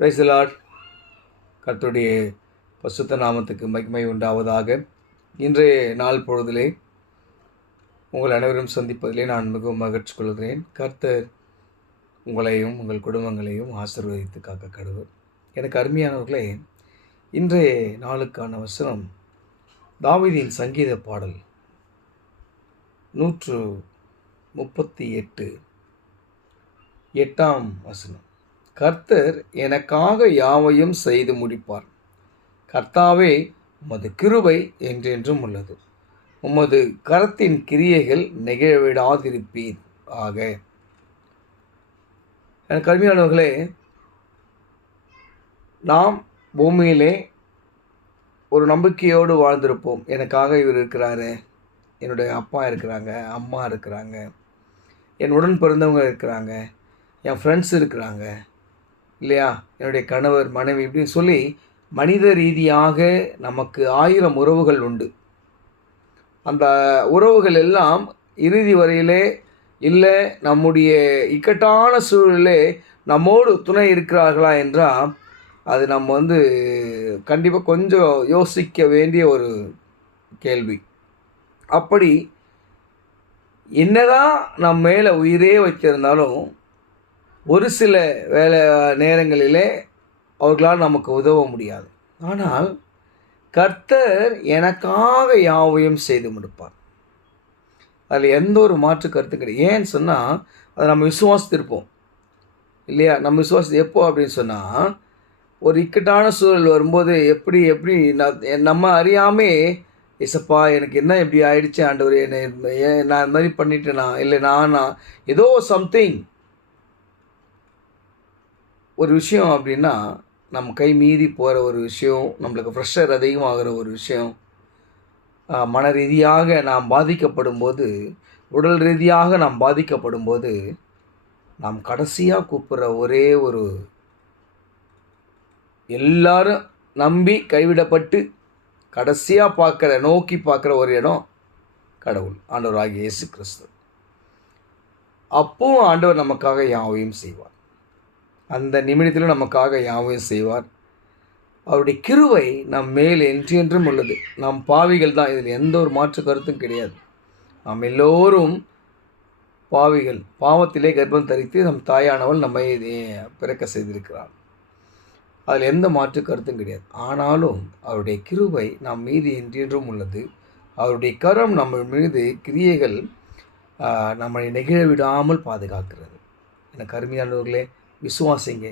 Praise the Lord. கர்த்தருடைய பரிசுத்த நாமத்துக்கு மகிமை உண்டாவதாக. இன்றைய நாள் பொழுதிலே உங்கள் அனைவரும் சந்திப்பதிலே நான் மிகவும் மகிழ்ச்சி கொள்கிறேன். கர்த்தர் உங்களையும் உங்கள் குடும்பங்களையும் ஆசீர்வதித்து காக்க கடவுள். எனக்கு அருமையானவர்களே, இன்றைய நாளுக்கான வசனம் தாவீதின் சங்கீத பாடல் 138 8ஆம் வசனம். கர்த்தர் எனக்காக யாவையும் செய்து முடிப்பார். கர்த்தாவே, உமது கிருபை என்றென்றும் உள்ளது. உமது கரத்தின் கிரியைகள் நெகிழவிடாதிருப்பீர் ஆக. எனக்கு அருமையானவர்களே, நாம் பூமியிலே ஒரு நம்பிக்கையோடு வாழ்ந்திருப்போம். எனக்காக இவர் இருக்கிறாரு, என்னுடைய அப்பா இருக்கிறாங்க, அம்மா இருக்கிறாங்க, என் உடன் பிறந்தவங்க இருக்கிறாங்க, என் ஃப்ரெண்ட்ஸ் இருக்கிறாங்க இல்லையா, என்னுடைய கணவர் மனைவி இப்படின்னு சொல்லி மனித ரீதியாக நமக்கு 1000 உறவுகள் உண்டு. அந்த உறவுகள் எல்லாம் இறுதி வரையிலே இல்லை நம்முடைய இக்கட்டான சூழலே நம்மோடு துணை இருக்கிறார்களா என்றால் அது நம்ம கண்டிப்பாக கொஞ்சம் யோசிக்க வேண்டிய ஒரு கேள்வி. அப்படி என்னதான் நம்ம மேலே உயிரே வைத்திருந்தாலும் ஒரு சில நேரங்களிலே அவர்களால் நமக்கு உதவ முடியாது. ஆனால் கர்த்தர் எனக்காக யாவையும் செய்து முடிப்பார். அதில் எந்த ஒரு மாற்று கருத்து கிடையாது. ஏன்னு சொன்னால் அதை நம்ம விசுவாசித்திருப்போம் இல்லையா. நம்ம விசுவாசி எப்போ அப்படின்னு சொன்னால், ஒரு இக்கட்டான சூழல் வரும்போது எப்படி நம்ம அறியாமே, இசப்பா எனக்கு என்ன இப்படி ஆயிடுச்சு ஆண்டவர், நான் இந்த மாதிரி பண்ணிட்டேனா, இல்லை நான் ஏதோ சம்திங் ஒரு விஷயம் அப்படின்னா நம்ம கை மீறி போகிற ஒரு விஷயம், நம்மளுக்கு ப்ரெஷர் அதிகமாகிற ஒரு விஷயம், மன ரீதியாக நாம் பாதிக்கப்படும் போது, உடல் ரீதியாக நாம் பாதிக்கப்படும் போது, நாம் கடைசியாக கூப்பிட்ற ஒரே ஒரு, எல்லாரும் நம்பி கைவிடப்பட்டு கடைசியாக நோக்கி பார்க்குற ஒரு இடம் கடவுள், ஆண்டவர் ஆகிய இயேசு கிறிஸ்து. அப்பவும் ஆண்டவர் நமக்காக யாவையும் செய்வார். அந்த நிமிடத்திலும் நமக்காக யாவையும் செய்வார். அவருடைய கிருபை நம் மேல் என்றென்றும் உள்ளது. நாம் பாவிகள் தான், இதில் எந்த ஒரு மாற்று கருத்தும் கிடையாது. நாம் எல்லோரும் பாவிகள். பாவத்திலே கர்ப்பம் தரித்து நம் தாயானவள் நம்மை பிறக்க செய்திருக்கிறார். அதில் எந்த மாற்று கருத்தும் கிடையாது. ஆனாலும் அவருடைய கிருபை நம் மீது என்றென்றும் உள்ளது. அவருடைய கரம் நம்ம மீது கிரியைகள் நம்மை நெகிழ விடாமல் பாதுகாக்கிறது. எனக்கு அருமையானவர்களே, விசுவாசிங்க.